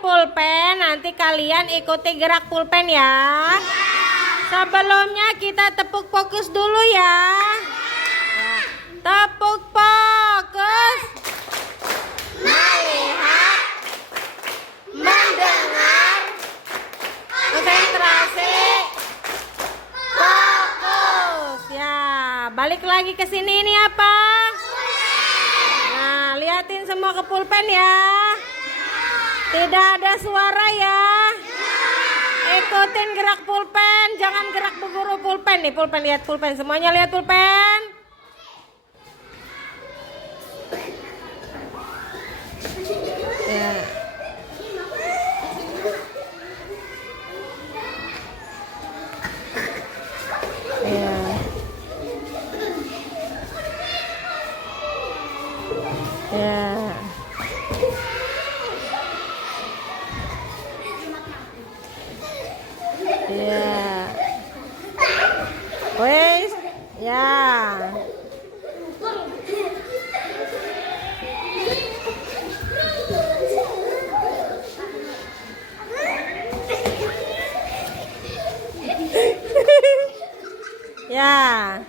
pulpen, nanti kalian ikuti gerak pulpen ya. Sebelumnya kita tepuk fokus dulu ya. Tepuk fokus. Melihat, mendengar, konsentrasi, fokus. Ya, balik lagi ke sini, ini apa? Nah, liatin semua ke pulpen ya. Tidak ada suara ya. Ikutin gerak pulpen, jangan gerak beguru pulpen. Nih pulpen, lihat pulpen, semuanya lihat pulpen. Ya. Ya. Ya. Ya. Wes, ya. Ya.